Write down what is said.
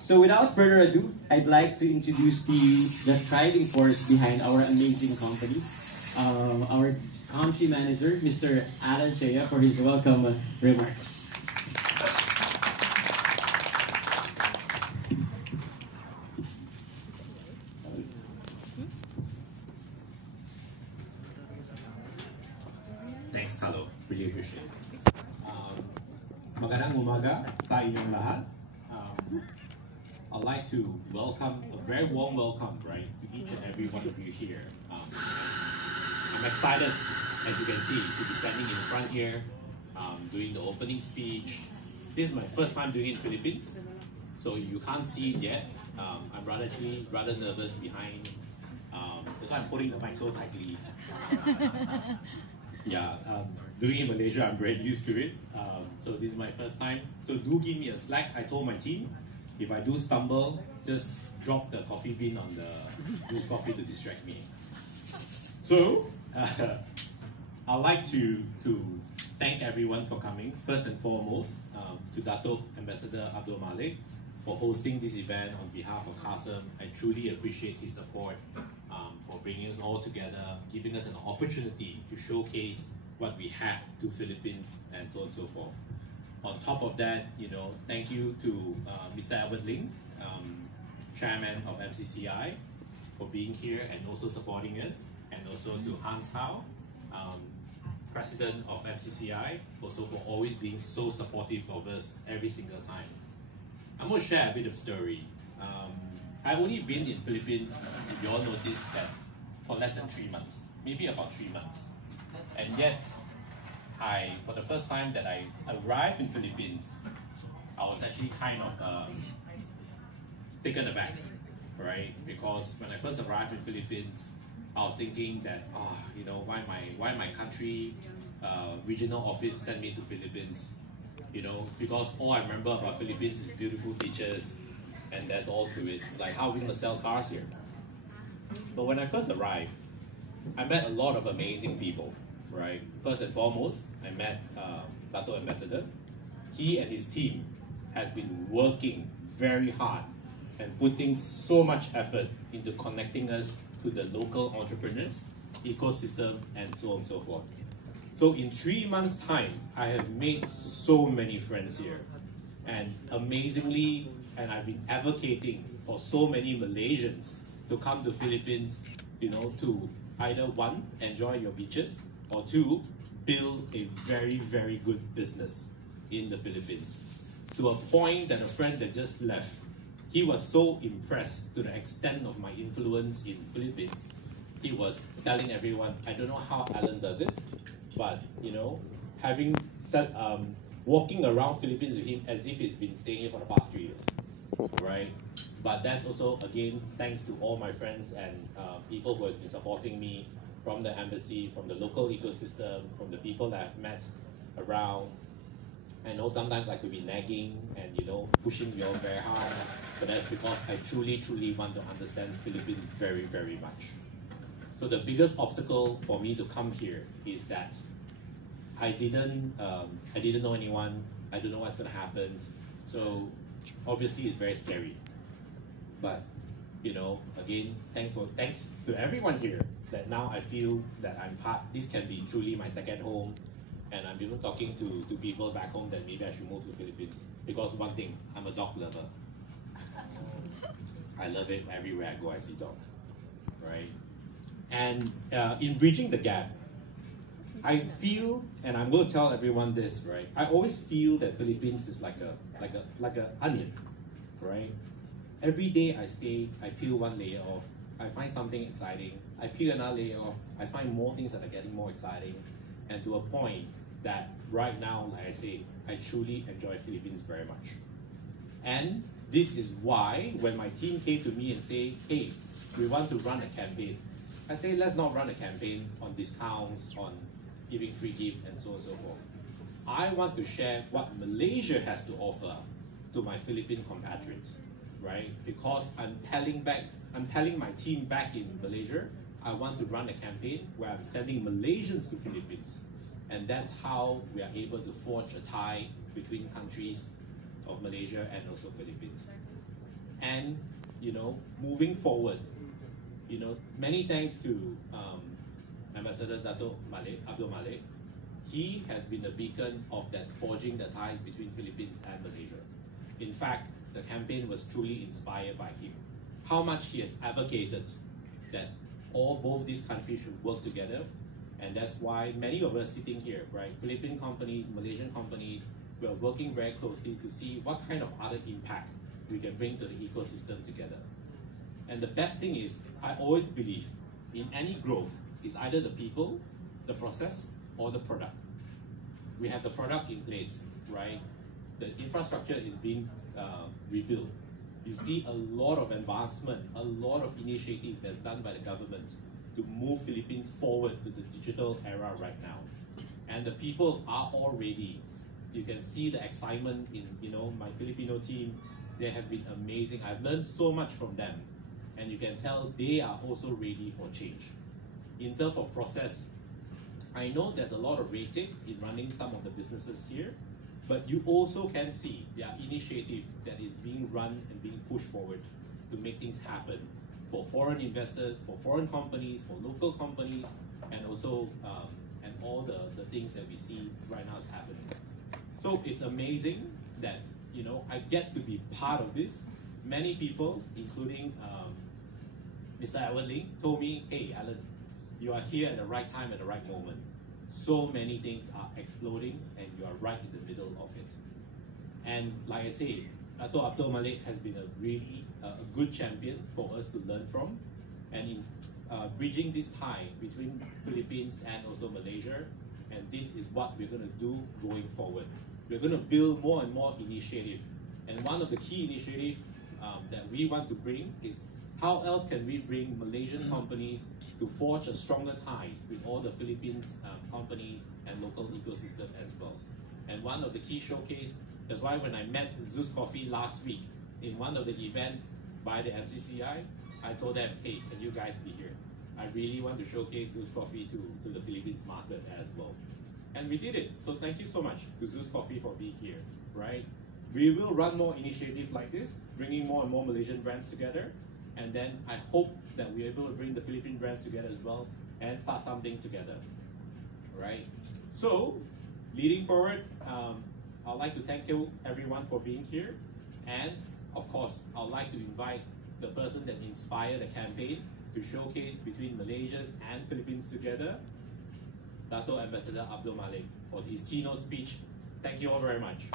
So without further ado, I'd like to introduce to you the driving force behind our amazing company, our country manager, Mr. Cheah, for his welcome remarks. Thanks, Carlo. Really appreciate it. Magandang umaga sa inyong lahat. I'd like to welcome, a very warm welcome, right, to each and every one of you here. I'm excited, as you can see, to be standing in front here, doing the opening speech. This is my first time doing it in Philippines, so you can't see it yet. I'm actually rather nervous behind. That's why I'm holding the mic so tightly. Yeah, doing it in Malaysia, I'm very used to it. So this is my first time. So do give me a slack. I told my team, if I do stumble, just drop the coffee bean on the loose coffee to distract me. So I'd like to thank everyone for coming. First and foremost, to Dato Ambassador Abdul Malik for hosting this event on behalf of CARSOME. I truly appreciate his support for bringing us all together, giving us an opportunity to showcase what we have to Philippines and so on and so forth. On top of that, thank you to Mr. Albert Ling, Chairman of MCCI, for being here and also supporting us, and also to Hans Hao, President of MCCI, also for always being so supportive of us every single time. I'm going to share a bit of story. I've only been in Philippines, if you all notice, that for less than 3 months, maybe about 3 months. And yet, for the first time that I arrived in Philippines, I was actually kind of taken aback, right? Because when I first arrived in Philippines, I was thinking that, why my country regional office sent me to Philippines? Because all I remember about Philippines is beautiful beaches, and that's all to it. Like, how are we gonna sell cars here? But when I first arrived, I met a lot of amazing people, right? First and foremost, I met Dato Ambassador. He and his team has been working very hard and putting so much effort into connecting us to the local entrepreneurs, ecosystem, and so on and so forth. So in 3 months' time, I have made so many friends here. And amazingly, and I've been advocating for so many Malaysians to come to Philippines, to either one, enjoy your beaches, or two, build a very, very good business in the Philippines. To a point that a friend that just left, he was so impressed to the extent of my influence in Philippines. He was telling everyone, I don't know how Alan does it, but having said, walking around Philippines with him as if he's been staying here for the past 3 years, right? But that's also, again, thanks to all my friends and people who have been supporting me from the embassy, from the local ecosystem, from the people that I've met around. I know sometimes I could be nagging and pushing you all very hard, but that's because I truly, truly want to understand Philippines very, very much. So the biggest obstacle for me to come here is that I didn't know anyone. I don't know what's gonna happen. So obviously it's very scary. But again, thanks to everyone here that now I feel that I'm part. This can be truly my second home, and I'm even talking to people back home that maybe I should move to the Philippines, because one thing, I'm a dog lover. I love it everywhere I go. I see dogs, right? And in bridging the gap, I feel, and I'm going to tell everyone this, right? I always feel that Philippines is like a onion, right? Every day I stay, I peel one layer off. I find something exciting. I peel another layer off. I find more things that are getting more exciting, and to a point that right now, like I say, I truly enjoy Philippines very much. And this is why when my team came to me and say, hey, we want to run a campaign, I say, let's not run a campaign on discounts, on giving free gift, and so on and so forth. I want to share what Malaysia has to offer to my Philippine compatriots, right? Because I'm telling my team back in Malaysia, I want to run a campaign where I'm sending Malaysians to Philippines. And that's how we are able to forge a tie between countries of Malaysia and also Philippines. and moving forward, many thanks to Ambassador Dato' Abdul Malik. He has been a beacon of that forging the ties between Philippines and Malaysia. In fact, the campaign was truly inspired by him. How much he has advocated that both these countries should work together, and that's why many of us sitting here, right, Philippine companies, Malaysian companies, we are working very closely to see what kind of other impact we can bring to the ecosystem together. And the best thing is, I always believe in any growth, it's either the people, the process, or the product. We have the product in place, right? The infrastructure is being rebuilt. You see a lot of advancement, a lot of initiative that's done by the government to move Philippines forward to the digital era right now. And the people are all ready. You can see the excitement in my Filipino team. They have been amazing. I've learned so much from them. And you can tell they are also ready for change. In terms of process, I know there's a lot of red tape in running some of the businesses here, but you also can see there are initiative that is being run and being pushed forward to make things happen for foreign investors, for foreign companies, for local companies, and also and all the things that we see right now is happening. So it's amazing that I get to be part of this. Many people, including Mr. Alan Ling, told me, "Hey, Alan, you are here at the right time, at the right moment. So many things are exploding, and you are right in the middle of it." And like I say, Dato' Abdul Malik has been a really good champion for us to learn from, and in bridging this tie between Philippines and also Malaysia. And this is what we're going to do going forward. We're going to build more and more initiative. And one of the key initiatives that we want to bring is how else can we bring Malaysian companies to forge a stronger ties with all the Philippines companies and local ecosystem as well. And one of the key showcase, that's why when I met Zeus Coffee last week in one of the event by the MCCI, I told them, "Hey, can you guys be here? I really want to showcase Zeus Coffee to the Philippines market as well." And we did it. So thank you so much to Zeus Coffee for being here, right? We will run more initiatives like this, bringing more and more Malaysian brands together. And then I hope that we're able to bring the Philippine brands together as well and start something together, right? So, leading forward, I'd like to thank you everyone for being here. And of course, I'd like to invite the person that inspired the campaign to showcase between Malaysia's and Philippines together, Dato' Ambassador Abdul Malik, for his keynote speech. Thank you all very much.